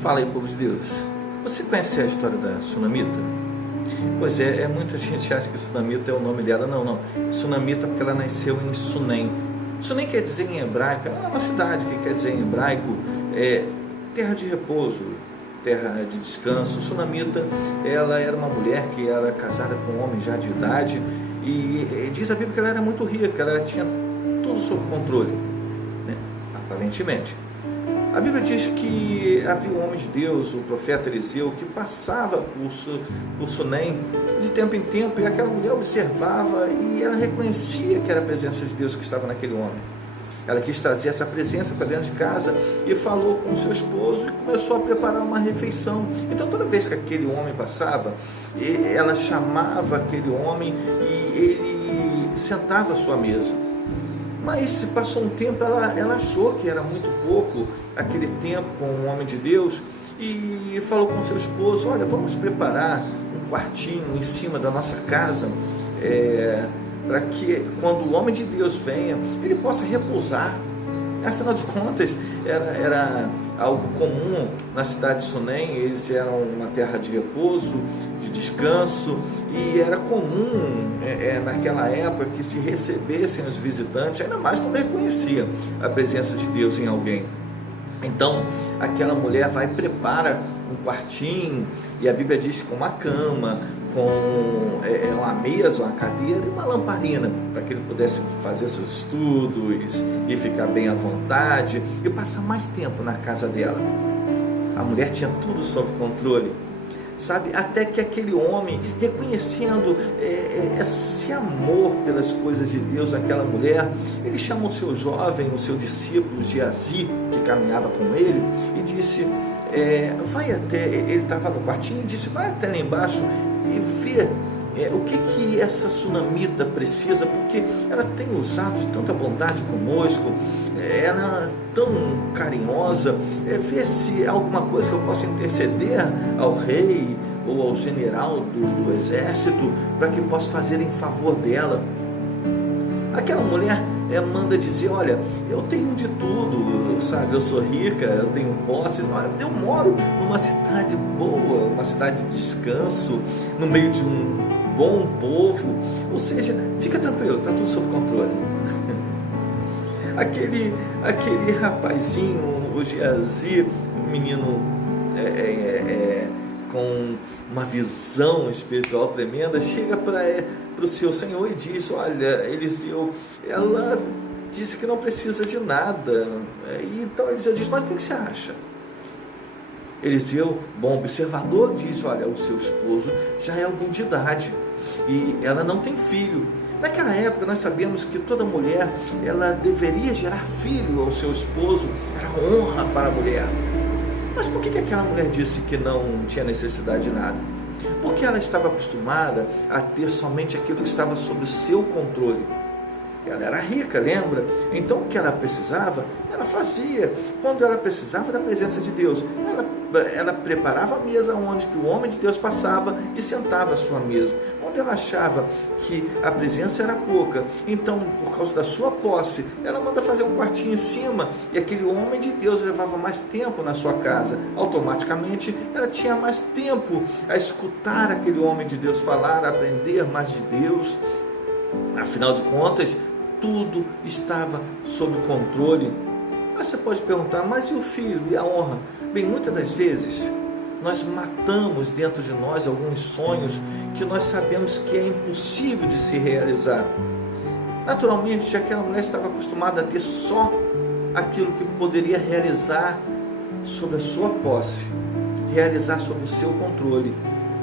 Fala aí, povo de Deus. Você conhece a história da Sunamita? Pois é, muita gente acha que Sunamita é o nome dela. Não. Sunamita porque ela nasceu em Sunem. Sunem quer dizer em hebraico, é uma cidade que quer dizer em hebraico terra de repouso, terra de descanso. Sunamita, ela era uma mulher que era casada com um homem já de idade e diz a Bíblia que ela era muito rica, ela tinha tudo sob controle, né? Aparentemente. A Bíblia diz que havia um homem de Deus, o profeta Eliseu, que passava por Sunem de tempo em tempo, e aquela mulher observava e ela reconhecia que era a presença de Deus que estava naquele homem. Ela quis trazer essa presença para dentro de casa e falou com seu esposo e começou a preparar uma refeição. Então toda vez que aquele homem passava, ela chamava aquele homem e ele sentava à sua mesa. Mas passou um tempo, ela achou que era muito pouco aquele tempo com um homem de Deus e falou com seu esposo: olha, vamos preparar um quartinho em cima da nossa casa, para que quando o homem de Deus venha, ele possa repousar. Afinal de contas, era algo comum na cidade de Sunem, eles eram uma terra de repouso, de descanso, e era comum naquela época que se recebessem os visitantes, ainda mais quando reconhecia a presença de Deus em alguém. Então aquela mulher vai e prepara um quartinho, e a Bíblia diz com uma cama, com uma mesa, uma cadeira e uma lamparina, para que ele pudesse fazer seus estudos e ficar bem à vontade e passar mais tempo na casa dela. A mulher tinha tudo sob controle, sabe? Até que aquele homem, reconhecendo esse amor pelas coisas de Deus naquela mulher, ele chamou o seu jovem, o seu discípulo Geazi, que caminhava com ele, e disse: vai até, ele estava no quartinho, e disse: vai até lá embaixo e vê o que essa Sunamita precisa, porque ela tem usado de tanta bondade conosco, ela é tão carinhosa, vê se há alguma coisa que eu possa interceder ao rei ou ao general do exército, para que possa fazer em favor dela. Aquela mulher manda dizer: olha, eu tenho de tudo, sabe, eu sou rica, eu tenho posses, eu moro numa cidade boa, uma cidade de descanso, no meio de um bom povo, ou seja, fica tranquilo, está tudo sob controle. aquele rapazinho, o Geazi, um menino com uma visão espiritual tremenda, chega para o seu Senhor e diz: olha, Eliseu, ela disse que não precisa de nada. E então Eliseu diz: mas o que você acha? Eliseu, bom observador, diz: olha, o seu esposo já é alguém de idade e ela não tem filho. Naquela época nós sabemos que toda mulher, ela deveria gerar filho ao seu esposo, era honra para a mulher. Mas por que aquela mulher disse que não tinha necessidade de nada? Porque ela estava acostumada a ter somente aquilo que estava sob o seu controle. Ela era rica, lembra? Então o que ela precisava, ela fazia. Quando ela precisava da presença de Deus, ela preparava a mesa onde que o homem de Deus passava e sentava à sua mesa. Quando ela achava que a presença era pouca, então, por causa da sua posse, ela manda fazer um quartinho em cima, e aquele homem de Deus levava mais tempo na sua casa. Automaticamente ela tinha mais tempo a escutar aquele homem de Deus falar, a aprender mais de Deus. Afinal de contas, tudo estava sob controle. Mas você pode perguntar: mas e o filho e a honra? Bem, muitas das vezes nós matamos dentro de nós alguns sonhos que nós sabemos que é impossível de se realizar. Naturalmente, se aquela mulher estava acostumada a ter só aquilo que poderia realizar sob a sua posse, realizar sob o seu controle,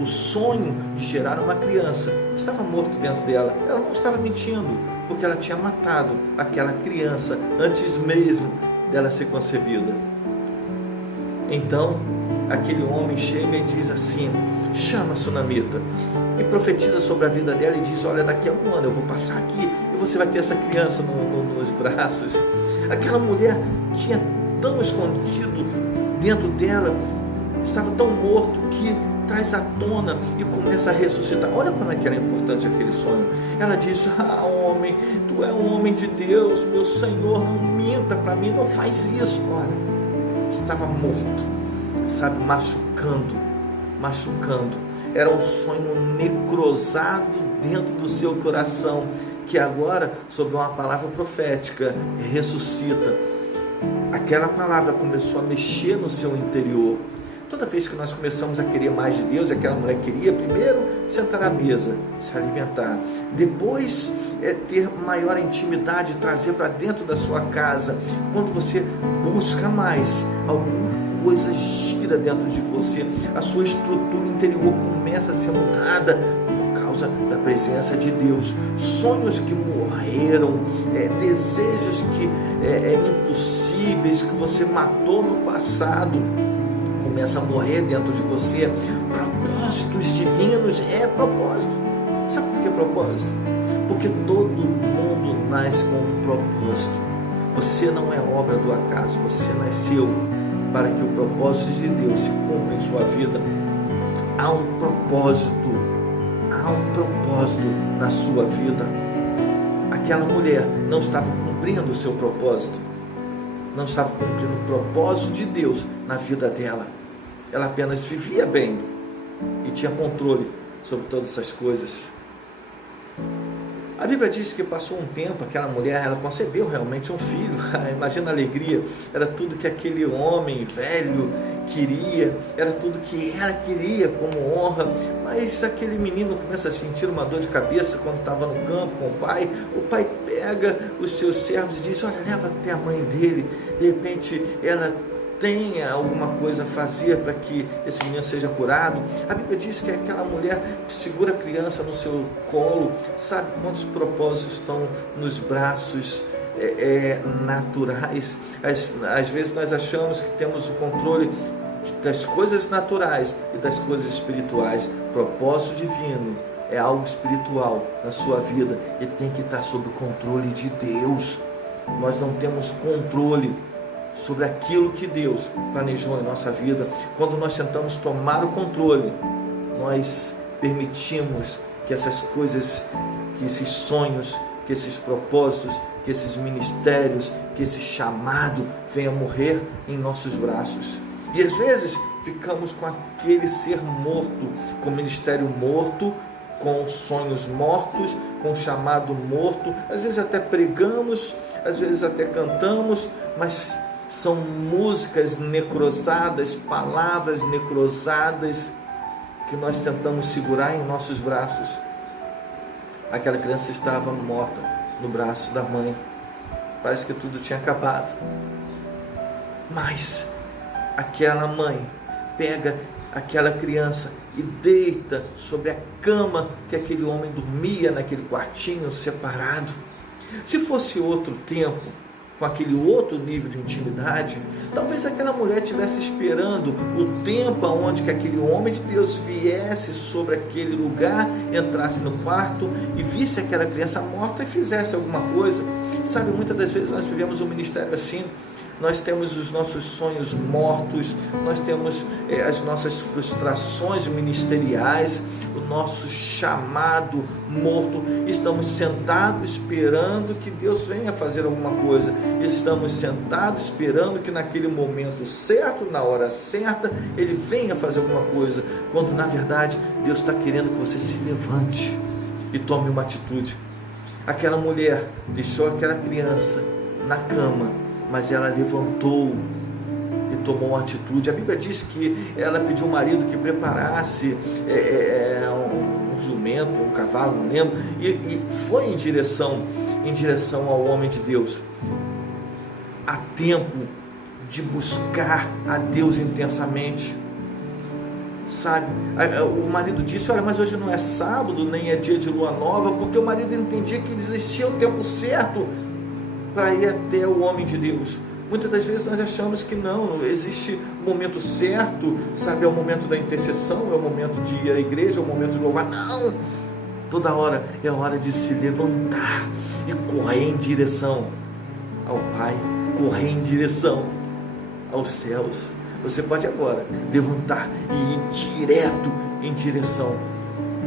o sonho de gerar uma criança estava morto dentro dela. Ela não estava mentindo, porque ela tinha matado aquela criança antes mesmo dela ser concebida. Então aquele homem chega e diz assim: chama a Sunamita e profetiza sobre a vida dela e diz: olha, daqui a um ano eu vou passar aqui e você vai ter essa criança nos braços. Aquela mulher tinha tão escondido dentro dela, estava tão morto, que traz à tona e começa a ressuscitar. Olha como é que era importante aquele sonho. Ela diz: ah, homem, tu é um homem de Deus, meu Senhor, não minta para mim, não faz isso. Olha, estava morto, sabe, machucando. Era um sonho necrosado dentro do seu coração, que agora, sob uma palavra profética, ressuscita. Aquela palavra começou a mexer no seu interior. Toda vez que nós começamos a querer mais de Deus, aquela mulher queria primeiro sentar à mesa, se alimentar, depois ter maior intimidade, trazer para dentro da sua casa. Quando você busca mais, alguma coisa gira dentro de você, a sua estrutura interior começa a ser mudada por causa da presença de Deus. Sonhos que morreram, desejos que impossíveis, que você matou no passado, começa a morrer dentro de você. Propósitos divinos propósito. Sabe por que propósito? Porque todo mundo nasce com um propósito. Você não é obra do acaso, você nasceu para que o propósito de Deus se cumpra em sua vida. Há um propósito na sua vida. Aquela mulher não estava cumprindo o seu propósito, não estava cumprindo o propósito de Deus na vida dela. Ela apenas vivia bem e tinha controle sobre todas essas coisas. A Bíblia diz que passou um tempo, aquela mulher, ela concebeu realmente um filho. Imagina a alegria, era tudo que aquele homem velho queria, era tudo que ela queria como honra. Mas aquele menino começa a sentir uma dor de cabeça quando estava no campo com o pai. O pai pega os seus servos e diz: olha, leva até a mãe dele. De repente ela tenha alguma coisa a fazer para que esse menino seja curado. A Bíblia diz que aquela mulher segura a criança no seu colo. Sabe quantos propósitos estão nos braços naturais? Às vezes nós achamos que temos o controle das coisas naturais e das coisas espirituais. Propósito divino é algo espiritual na sua vida e tem que estar sob o controle de Deus. Nós não temos controle sobre aquilo que Deus planejou em nossa vida. Quando nós tentamos tomar o controle, nós permitimos que essas coisas, que esses sonhos, que esses propósitos, que esses ministérios, que esse chamado venha morrer em nossos braços. E às vezes ficamos com aquele ser morto, com o ministério morto, com sonhos mortos, com chamado morto. Às vezes até pregamos, às vezes até cantamos, mas são músicas necrosadas, palavras necrosadas que nós tentamos segurar em nossos braços. Aquela criança estava morta no braço da mãe. Parece que tudo tinha acabado. Mas aquela mãe pega aquela criança e deita sobre a cama que aquele homem dormia, naquele quartinho separado. Se fosse outro tempo, com aquele outro nível de intimidade, talvez aquela mulher estivesse esperando o tempo onde que aquele homem de Deus viesse sobre aquele lugar, entrasse no quarto e visse aquela criança morta e fizesse alguma coisa. Sabe, muitas das vezes nós vivemos um ministério assim. Nós temos os nossos sonhos mortos, nós temos as nossas frustrações ministeriais, o nosso chamado morto. Estamos sentados esperando que Deus venha fazer alguma coisa. Estamos sentados esperando que naquele momento certo, na hora certa, Ele venha fazer alguma coisa. Quando na verdade Deus está querendo que você se levante e tome uma atitude. Aquela mulher deixou aquela criança na cama, mas ela levantou e tomou uma atitude. A Bíblia diz que ela pediu ao marido que preparasse um jumento, um cavalo, não lembro, e foi em direção ao homem de Deus. Há tempo de buscar a Deus intensamente. Sabe, o marido disse: olha, mas hoje não é sábado, nem é dia de lua nova, porque o marido entendia que existia o tempo certo para ir até o homem de Deus. Muitas das vezes nós achamos que não existe o momento certo, sabe, é o momento da intercessão, é o momento de ir à igreja, é o momento de louvar. Não! Toda hora é a hora de se levantar e correr em direção ao Pai, correr em direção aos céus. Você pode agora levantar e ir direto em direção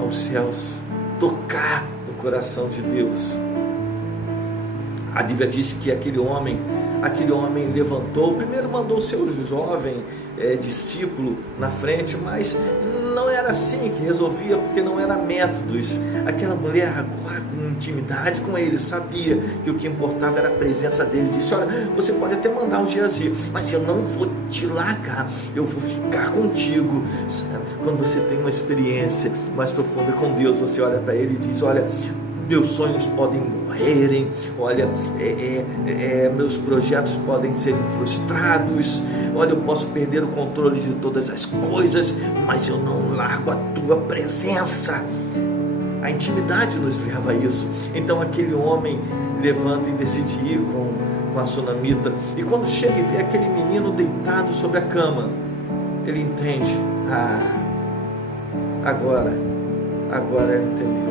aos céus, tocar no coração de Deus. A Bíblia diz que aquele homem aquele homem levantou, primeiro mandou o seu jovem discípulo na frente, mas não era assim que resolvia, porque não era métodos. Aquela mulher agora com intimidade com ele, sabia que o que importava era a presença dele. Disse: olha, você pode até mandar um Geazi, mas eu não vou te largar, eu vou ficar contigo. Sabe? Quando você tem uma experiência mais profunda com Deus, você olha para ele e diz: olha, meus sonhos podem morrerem, olha, meus projetos podem serem frustrados, olha, eu posso perder o controle de todas as coisas, mas eu não largo a tua presença. A intimidade nos leva a isso. Então aquele homem levanta e decide ir com a sunamita, e quando chega e vê aquele menino deitado sobre a cama, ele entende: agora ele entendeu.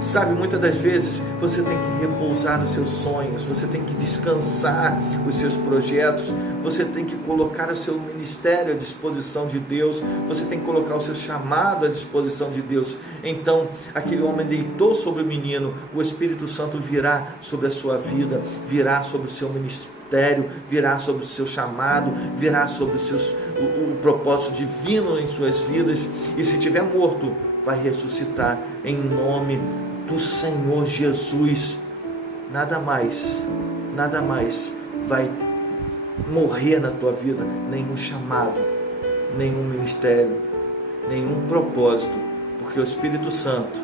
Sabe, muitas das vezes você tem que repousar os seus sonhos, você tem que descansar os seus projetos, você tem que colocar o seu ministério à disposição de Deus, você tem que colocar o seu chamado à disposição de Deus. Então aquele homem deitou sobre o menino, o Espírito Santo virá sobre a sua vida, virá sobre o seu ministério, virá sobre o seu chamado, virá sobre o propósito divino em suas vidas, e se estiver morto, vai ressuscitar em nome do Senhor Jesus. Nada mais vai morrer na tua vida, nenhum chamado, nenhum ministério, nenhum propósito, porque o Espírito Santo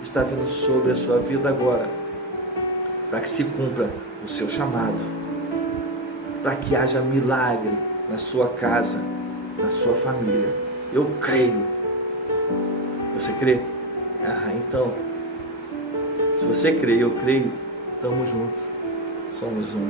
está vindo sobre a sua vida agora, para que se cumpra o seu chamado, para que haja milagre na sua casa, na sua família. Eu creio. Você crê? Então, se você crê, eu creio, estamos juntos, somos um.